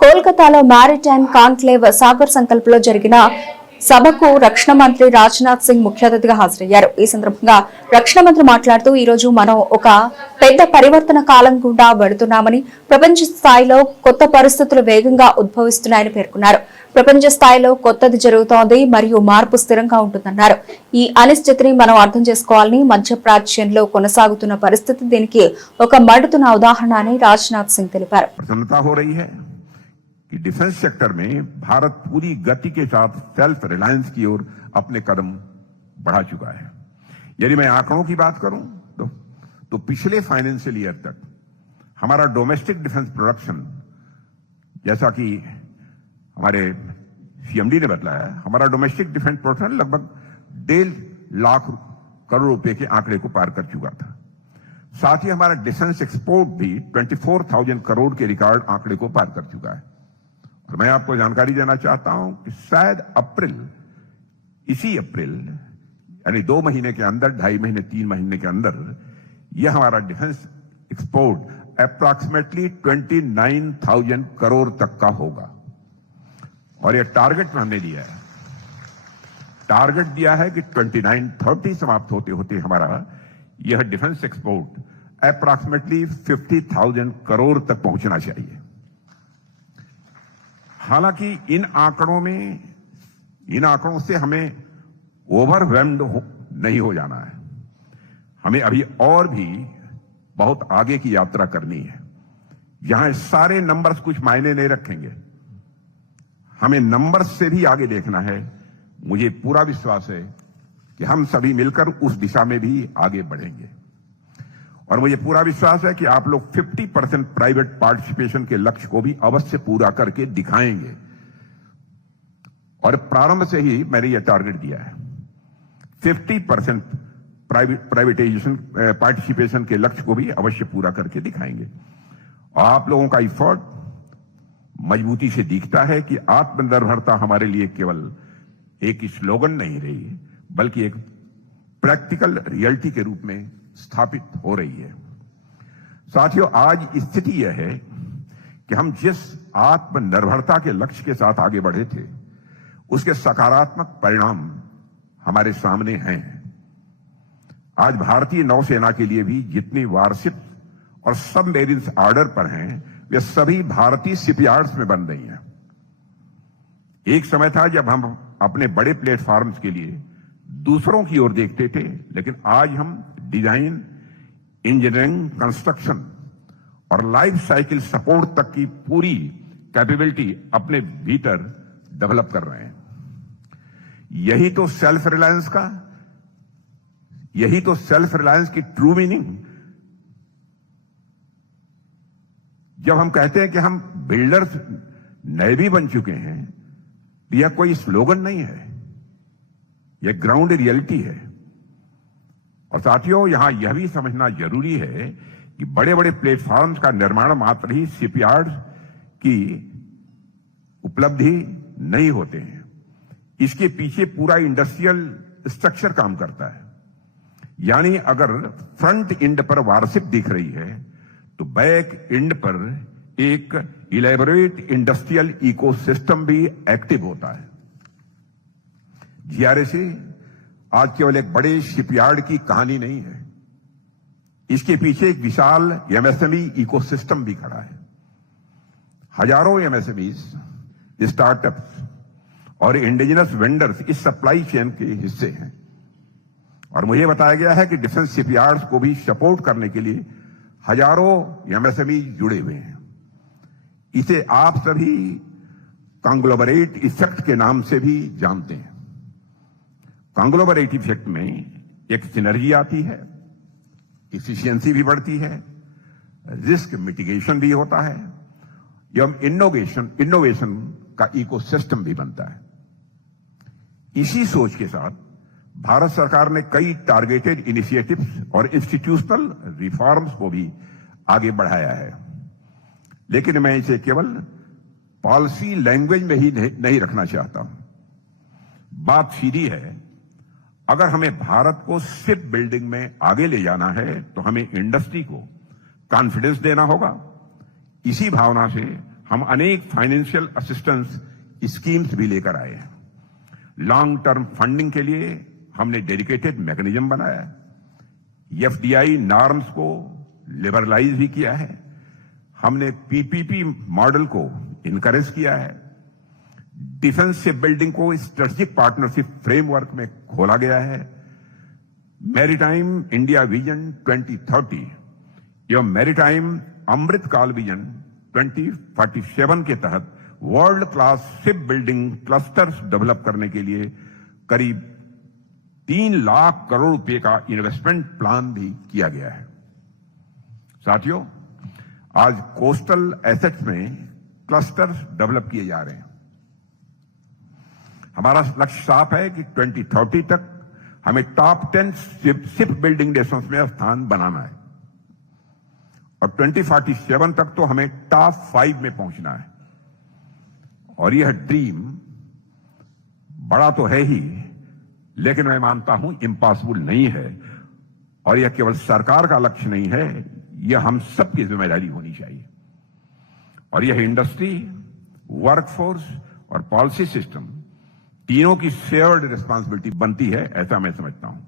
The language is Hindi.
కోల్కతాలో మారిటైమ్ కాన్క్లేవ్ సాగర్ సంకల్పలో జరిగిన సభకు రక్షణ మంత్రి రాజ్నాథ్ సింగ్ ముఖ్య అతిథిగా హాజరయ్యారు. ఈ సందర్భంగా రక్షణ మంత్రి మాట్లాడుతూ ఈ రోజు మనం ఒక పెద్ద పరివర్తన కాలం గుండా వెళుతున్నామని, ప్రపంచ స్థాయిలో కొత్త పరిస్థితులు వేగంగా ఉద్భవిస్తున్నాయని పేర్కొన్నారు. ప్రపంచ స్థాయిలో కొత్తది జరుగుతోంది మరియు మార్పు స్థిరంగా ఉంటుందన్నారు. ఈ అనిశ్చితిని మనం అర్థం చేసుకోవాలని, మధ్యప్రాచ్యంలో కొనసాగుతున్న పరిస్థితి దీనికి ఒక మడుతున్న ఉదాహరణ అని రాజ్నాథ్ సింగ్ తెలిపారు. कि डिफेंस सेक्टर में भारत पूरी गति के साथ सेल्फ रिलायंस की ओर अपने कदम बढ़ा चुका है। यदि मैं आंकड़ों की बात करूं तो पिछले फाइनेंशियल ईयर तक हमारा डोमेस्टिक डिफेंस प्रोडक्शन, जैसा कि हमारे सीएमडी ने बताया, हमारा डोमेस्टिक डिफेंस प्रोडक्शन लगभग 1.5 लाख करोड़ रुपए के आंकड़े को पार कर चुका था। साथ ही हमारा डिफेंस एक्सपोर्ट भी 24,000 करोड़ के रिकॉर्ड आंकड़े को पार कर चुका है। और मैं आपको जानकारी देना चाहता हूं कि शायद इसी अप्रैल यानी 2 महीने के अंदर, 2.5 महीने 3 महीने के अंदर यह हमारा डिफेंस एक्सपोर्ट अप्रॉक्सीमेटली 29,000 करोड़ तक का होगा। और यह टारगेट हमने दिया है, टारगेट दिया है कि 2930 समाप्त होते होते हमारा यह डिफेंस एक्सपोर्ट अप्रॉक्सीमेटली 50,000 करोड़ तक पहुंचना चाहिए। हालांकि इन आंकड़ों से हमें ओवरवेल्म्ड नहीं हो जाना है। हमें अभी और भी बहुत आगे की यात्रा करनी है। यहां सारे नंबर्स कुछ मायने नहीं रखेंगे, हमें नंबर्स से भी आगे देखना है। मुझे पूरा विश्वास है कि हम सभी मिलकर उस दिशा में भी आगे बढ़ेंगे। और मुझे पूरा विश्वास है कि आप लोग 50% प्राइवेट पार्टिसिपेशन के लक्ष्य को भी अवश्य पूरा करके दिखाएंगे। और प्रारंभ से ही मैंने यह टारगेट दिया है, 50% प्राइवेटाइजेशन पार्टिसिपेशन के लक्ष्य को भी अवश्य पूरा करके दिखाएंगे। और आप लोगों का इफर्ट मजबूती से दिखता है कि आत्मनिर्भरता हमारे लिए केवल एक स्लोगन नहीं रही, बल्कि एक प्रैक्टिकल रियलिटी के रूप में स्थापित हो रही है। साथियों, आज स्थिति यह है कि हम जिस आत्मनिर्भरता के लक्ष्य के साथ आगे बढ़े थे, उसके सकारात्मक परिणाम हमारे सामने हैं। आज भारतीय नौसेना के लिए भी जितनी वारशिप और सबमरीन्स ऑर्डर पर हैं, वे सभी भारतीय शिपयार्ड्स में बन रही हैं। एक समय था जब हम अपने बड़े प्लेटफॉर्म्स के लिए दूसरों की ओर देखते थे, लेकिन आज हम डिजाइन, इंजीनियरिंग, कंस्ट्रक्शन और लाइफ साइकिल सपोर्ट तक की पूरी कैपेबिलिटी अपने भीतर डेवलप कर रहे हैं। यही तो सेल्फ रिलायंस की ट्रू मीनिंग। जब हम कहते हैं कि हम बिल्डर्स नए भी बन चुके हैं, तो यह कोई स्लोगन नहीं है, यह ग्राउंड रियलिटी है। और साथियों, यहां यह भी समझना जरूरी है कि बड़े बड़े प्लेटफॉर्म्स का निर्माण मात्र ही शिपयार्ड्स की उपलब्धि नहीं होते हैं, इसके पीछे पूरा इंडस्ट्रियल स्ट्रक्चर काम करता है। यानी अगर फ्रंट एंड पर वारशिप दिख रही है, तो बैक एंड पर एक इलेबोरेट इंडस्ट्रियल इकोसिस्टम भी एक्टिव होता है। जीआरएसी आज केवल एक बड़े शिपयार्ड की कहानी नहीं है, इसके पीछे एक विशाल एमएसएमई इकोसिस्टम भी खड़ा है। हजारों एमएसएमईज, स्टार्टअप्स और इंडिजिनस वेंडर्स इस सप्लाई चेन के हिस्से हैं। और मुझे बताया गया है कि डिफेंस शिपयार्ड्स को भी सपोर्ट करने के लिए हजारों एमएसएमई जुड़े हुए हैं। इसे आप सभी कांग्लोमरेट इफेक्ट के नाम से भी जानते हैं। कांग्लोमरेट इफेक्ट में एक सिनर्जी आती है, एफिशिएंसी भी बढ़ती है, रिस्क मिटिगेशन भी होता है, एवं इनोवेशन का इकोसिस्टम भी बनता है। इसी सोच के साथ भारत सरकार ने कई टारगेटेड इनिशिएटिव्स और इंस्टीट्यूशनल रिफॉर्म्स को भी आगे बढ़ाया है। लेकिन मैं इसे केवल पॉलिसी लैंग्वेज में ही नहीं रखना चाहता हूं। बात सीधी है, अगर हमें भारत को शिप बिल्डिंग में आगे ले जाना है, तो हमें इंडस्ट्री को कॉन्फिडेंस देना होगा। इसी भावना से हम अनेक फाइनेंशियल असिस्टेंस स्कीम्स भी लेकर आए हैं। लॉन्ग टर्म फंडिंग के लिए हमने डेडिकेटेड मैकेनिज्म बनाया है। एफडीआई नॉर्म्स को लिबरलाइज भी किया है। हमने पीपीपी मॉडल को इनकरेज किया है। डिफेंस से बिल्डिंग को स्ट्रेटेजिक पार्टनरशिप फ्रेमवर्क में खोला गया है। मैरीटाइम इंडिया विजन 2030 एवं मैरीटाइम अमृतकाल विजन 2047 के तहत world class ship building clusters develop करने के लिए करीब 3 लाख करोड़ रुपए का इन्वेस्टमेंट प्लान भी किया गया है। साथियों, आज कोस्टल एसेट्स में क्लस्टर्स डेवलप किए जा रहे हैं। हमारा लक्ष्य साफ है कि 2030 तक हमें टॉप 10 शिप बिल्डिंग नेशंस में स्थान बनाना है और 2047 तक तो हमें टॉप 5 में पहुंचना है। और यह ड्रीम बड़ा तो है ही, लेकिन मैं मानता हूं इम्पॉसिबल नहीं है। और यह केवल सरकार का लक्ष्य नहीं है, यह हम सबकी जिम्मेदारी होनी चाहिए। और यह इंडस्ट्री, वर्कफोर्स और पॉलिसी सिस्टम तीनों की शेयर्ड रिस्पांसिबिलिटी बनती है, ऐसा मैं समझता हूं।